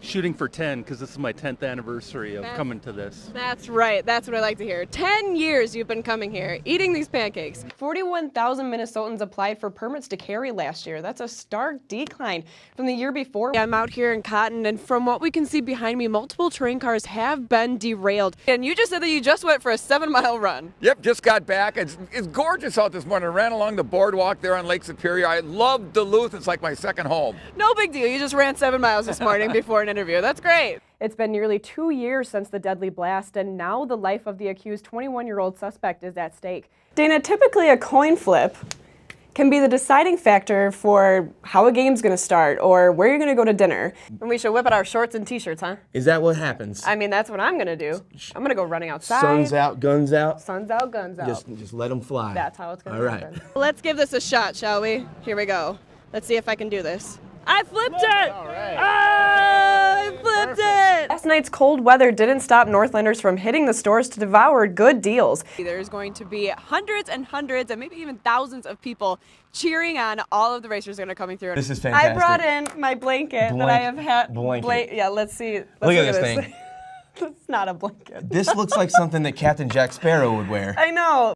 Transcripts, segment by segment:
Shooting for 10 because this is my 10th anniversary of coming to this. That's right. That's what I like to hear. 10 years you've been coming here, eating these pancakes. 41,000 Minnesotans applied for permits to carry last year. That's a stark decline from the year before. I'm out here in Cotton, and from what we can see behind me, multiple train cars have been derailed. And you just said that you just went for a 7-mile run. Yep, just got back. It's gorgeous out this morning. I ran along the boardwalk there on Lake Superior. I love Duluth. It's like my second home. No big deal. You just ran 7 miles this morning before an interview. That's great. It's been nearly 2 years since the deadly blast, and now the life of the accused 21-year-old suspect is at stake. Dana, typically a coin flip can be the deciding factor for how a game's going to start or where you're going to go to dinner. And we should whip out our shorts and t-shirts, huh? Is that what happens? I mean, that's what I'm going to do. I'm going to go running outside. Sun's out, guns out. Sun's out, guns out. Just let them fly. That's how it's going All to right. happen. Let's give this a shot, shall we? Here we go. Let's see if I can do this. I flipped it! All right. I flipped it! Last night's cold weather didn't stop Northlanders from hitting the stores to devour good deals. There's going to be hundreds and hundreds and maybe even thousands of people cheering on all of the racers that are coming through. This is fantastic. I brought in my blanket that I have had. Blanket. Yeah, let's see. Look at this thing. It's not a blanket. This looks like something that Captain Jack Sparrow would wear. I know.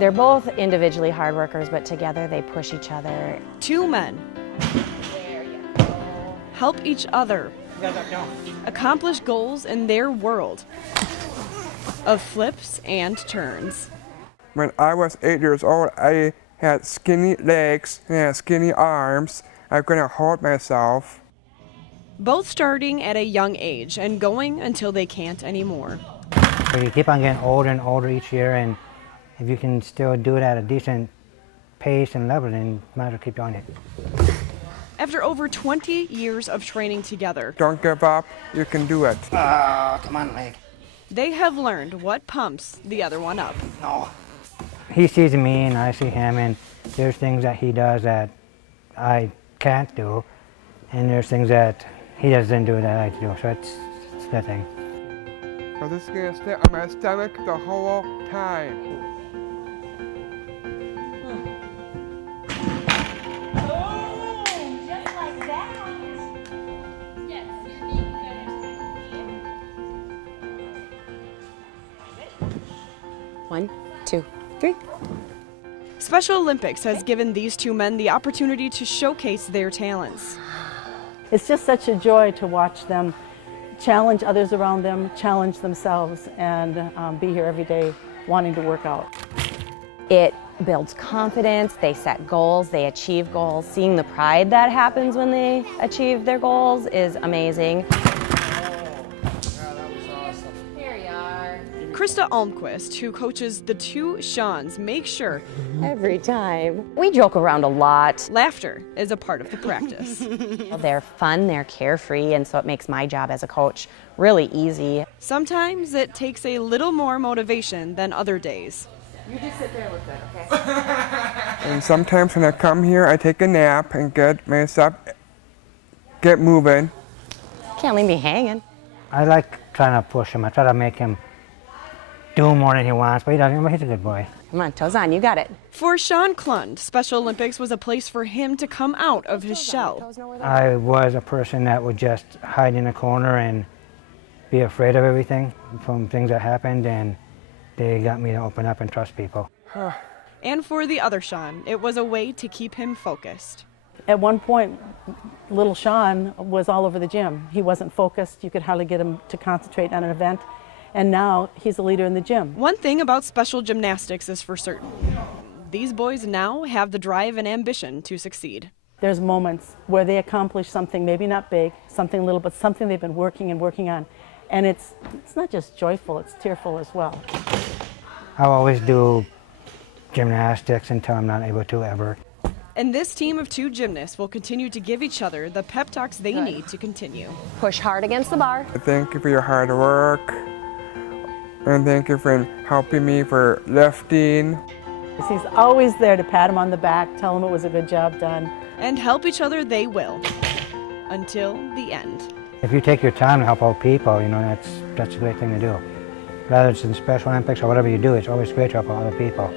They're both individually hard workers, but together they push each other. Two men help each other accomplish goals in their world of flips and turns. When I was 8 years old, I had skinny legs and skinny arms. I couldn't hold myself. Both starting at a young age and going until they can't anymore. So you keep on getting older and older each year, and if you can still do it at a decent pace and level, then you might as well keep doing it. After over 20 years of training together, Don't give up, you can do it. Come on, leg. they have learned what pumps the other one up. No. He sees me and I see him, and there's things that he does that I can't do, and there's things that he doesn't do that I do, so it's the thing. So this is gonna stay on my stomach the whole time. One, two, three. Special Olympics has given these two men the opportunity to showcase their talents. It's just such a joy to watch them challenge others around them, challenge themselves, and be here every day wanting to work out. It builds confidence, they set goals, they achieve goals. Seeing the pride that happens when they achieve their goals is amazing. Krista Almquist, who coaches the two Seans, makes sure Every time. We joke around a lot. laughter is a part of the practice. They're fun, they're carefree, and so it makes my job as a coach really easy. Sometimes it takes a little more motivation than other days. And sometimes when I come here, I take a nap and get myself, get moving. Can't leave me hanging. I like trying to push him. I try to make him do more than he wants, but he doesn't. He's a good boy. Come on, toes on, you got it. For Sean Klund, Special Olympics was a place for him to come out of his shell. I was a person that would just hide in a corner and be afraid of everything from things that happened, and they got me to open up and trust people. And for the other Sean, it was a way to keep him focused. At one point, little Sean was all over the gym. He wasn't focused. You could hardly get him to concentrate on an event. And now he's a leader in the gym. One thing about special gymnastics is for certain. These boys now have the drive and ambition to succeed. There's moments where they accomplish something, maybe not big, something little, but something they've been working and working on. And it's not just joyful, it's tearful as well. I'll always do gymnastics until I'm not able to ever. And this team of two gymnasts will continue to give each other the pep talks they need to continue. Push hard against the bar. Thank you for your hard work. And thank you for helping me for lifting. He's always there to pat him on the back, tell him it was a good job done. And help each other they will. Until the end. If you take your time to help out people, that's a great thing to do. whether it's in Special Olympics or whatever you do, it's always great to help other people.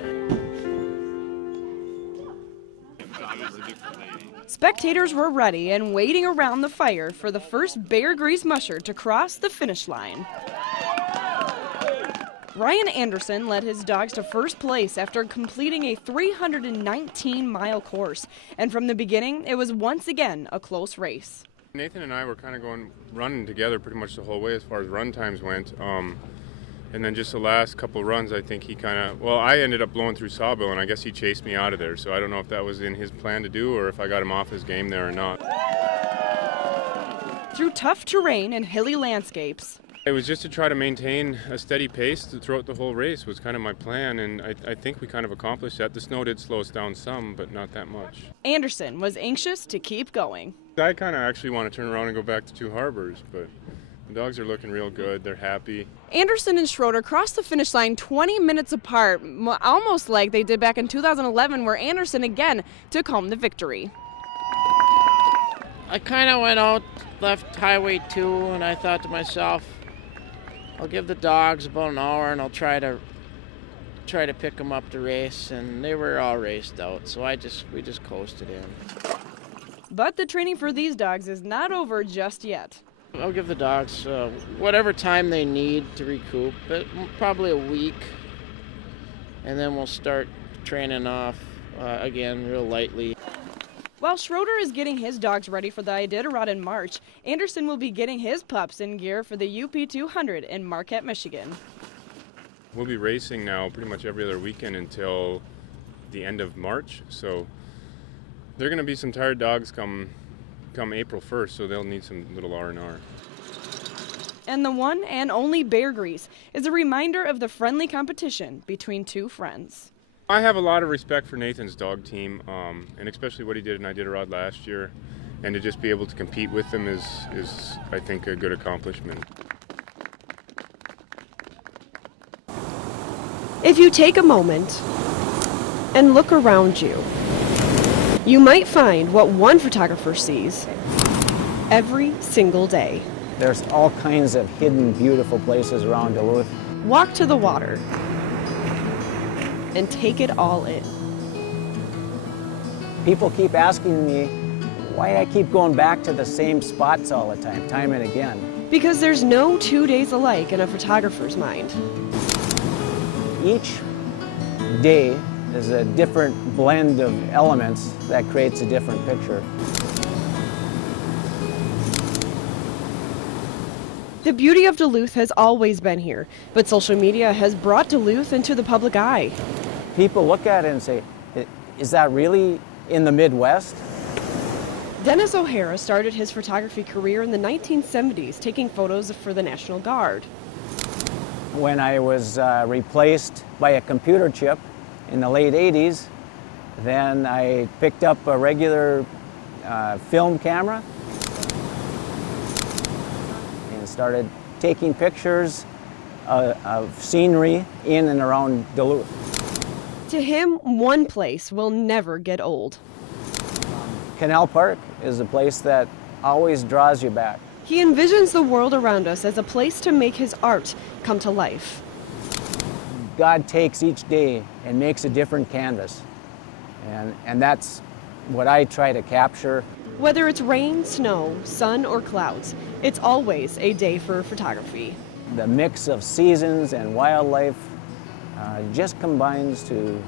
Spectators were ready and waiting around the fire for the first Bear Grease musher to cross the finish line. Ryan Anderson led his dogs to first place after completing a 319-mile course. And from the beginning, it was once again a close race. Nathan and I were kind of running together pretty much the whole way as far as run times went. And then just the last couple runs, I think he I ended up blowing through Sawbill, and I guess he chased me out of there. So I don't know if that was in his plan to do or if I got him off his game there or not. Through tough terrain and hilly landscapes, it was just to try to maintain a steady pace throughout the whole race was kind of my plan, and I think we kind of accomplished that. The snow did slow us down some, but not that much. Anderson was anxious to keep going. I kind of actually want to turn around and go back to Two Harbors, but the dogs are looking real good. They're happy. Anderson and Schroeder crossed the finish line 20 minutes apart, almost like they did back in 2011, where Anderson again took home the victory. I kind of went out, left Highway 2, and I thought to myself, I'll give the dogs about an hour and I'll try to pick them up to race, and they were all raced out, so we just coasted in. But the training for these dogs is not over just yet. I'll give the dogs whatever time they need to recoup, but probably a week, and then we'll start training off again real lightly. While Schroeder is getting his dogs ready for the Iditarod in March, Anderson will be getting his pups in gear for the UP 200 in Marquette, Michigan. We'll be racing now pretty much every other weekend until the end of March, so there are going to be some tired dogs come April 1st, so they'll need some little R&R. And the one and only Bear Grease is a reminder of the friendly competition between two friends. I have a lot of respect for Nathan's dog team, and especially what he did in Iditarod last year, and to just be able to compete with them is I think, a good accomplishment. If you take a moment and look around you, you might find what one photographer sees every single day. There's all kinds of hidden, beautiful places around Duluth. Walk to the water and take it all in. People keep asking me why I keep going back to the same spots all the time and again. Because there's no 2 days alike in a photographer's mind. Each day is a different blend of elements that creates a different picture. The beauty of Duluth has always been here, but social media has brought Duluth into the public eye. People look at it and say, is that really in the Midwest? Dennis O'Hara started his photography career in the 1970s, taking photos for the National Guard. When I was replaced by a computer chip in the late 80s, then I picked up a regular film camera and started taking pictures of scenery in and around Duluth. To him, one place will never get old. Canal Park is a place that always draws you back. He envisions the world around us as a place to make his art come to life. God takes each day and makes a different canvas. And that's what I try to capture. Whether it's rain, snow, sun, or clouds, it's always a day for photography. The mix of seasons and wildlife just combines to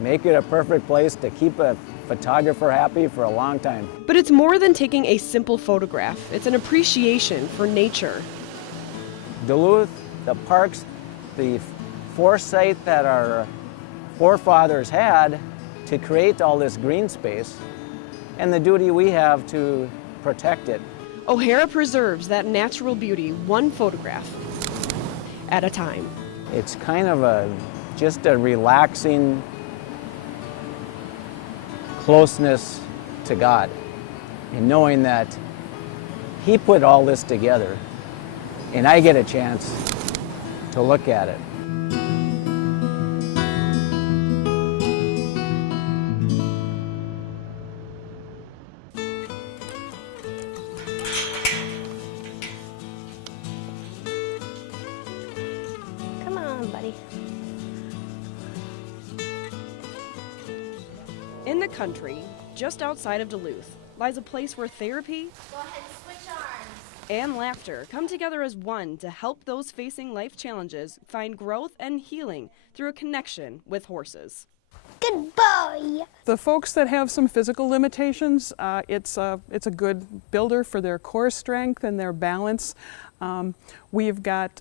make it a perfect place to keep a photographer happy for a long time. But it's more than taking a simple photograph. It's an appreciation for nature. Duluth, the parks, the foresight that our forefathers had to create all this green space, and the duty we have to protect it. O'Hara preserves that natural beauty one photograph at a time. It's kind of just a relaxing closeness to God, and knowing that He put all this together, and I get a chance to look at it. In the country, just outside of Duluth, lies a place where therapy and laughter come together as one to help those facing life challenges find growth and healing through a connection with horses. Good boy. The folks that have some physical limitations, it's a good builder for their core strength and their balance. We've got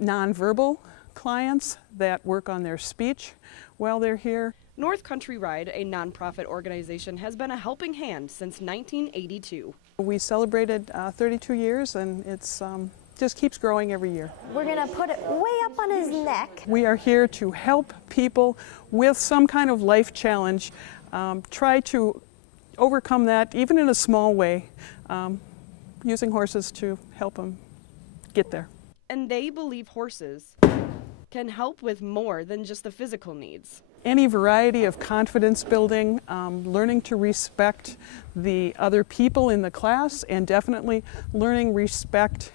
nonverbal clients that work on their speech while they're here. North Country Ride, a nonprofit organization, has been a helping hand since 1982. We celebrated 32 years, and it's just keeps growing every year. We're gonna put it way up on his neck. We are here to help people with some kind of life challenge try to overcome that, even in a small way, using horses to help them get there. And they believe horses can help with more than just the physical needs. Any variety of confidence building, learning to respect the other people in the class, and definitely learning respect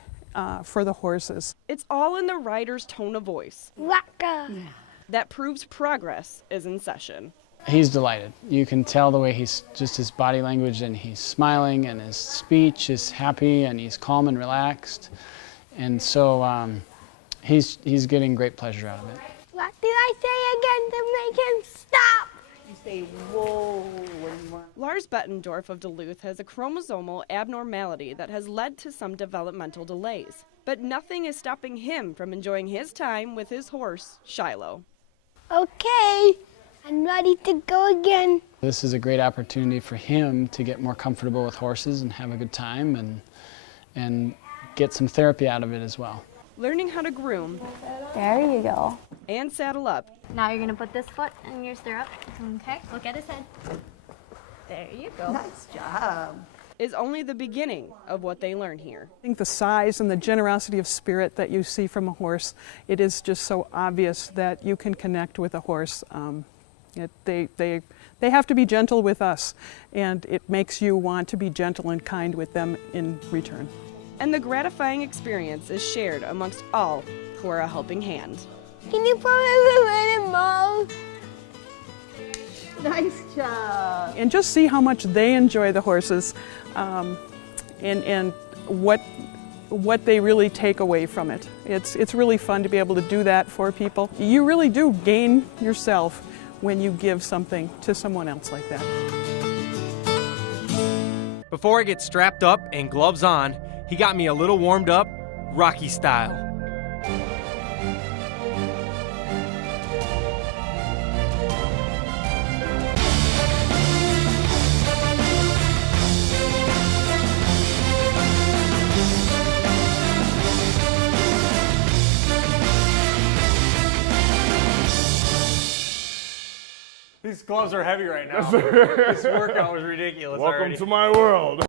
for the horses. It's all in the rider's tone of voice. Waka. That proves progress is in session. He's delighted. You can tell the way just his body language, and he's smiling, and his speech is happy, and he's calm and relaxed. And so he's getting great pleasure out of it. What did I say again to make him stop? You say, whoa, what do you want? Lars Bettendorf of Duluth has a chromosomal abnormality that has led to some developmental delays. But nothing is stopping him from enjoying his time with his horse, Shiloh. Okay, I'm ready to go again. This is a great opportunity for him to get more comfortable with horses and have a good time and get some therapy out of it as well. Learning how to groom. There you go. And saddle up. Now you're gonna put this foot in your stirrup. Okay, look at his head. There you go. Nice job. Is only the beginning of what they learn here. I think the size and the generosity of spirit that you see from a horse, it is just so obvious that you can connect with a horse. They have to be gentle with us, and it makes you want to be gentle and kind with them in return. And the gratifying experience is shared amongst all who are a helping hand. Can you put it in a mouth? Nice job. And just see how much they enjoy the horses, and what they really take away from it. It's really fun to be able to do that for people. You really do gain yourself when you give something to someone else like that. Before I get strapped up and gloves on, he got me a little warmed up, Rocky style. These gloves are heavy right now. This workout was ridiculous. Welcome to my world.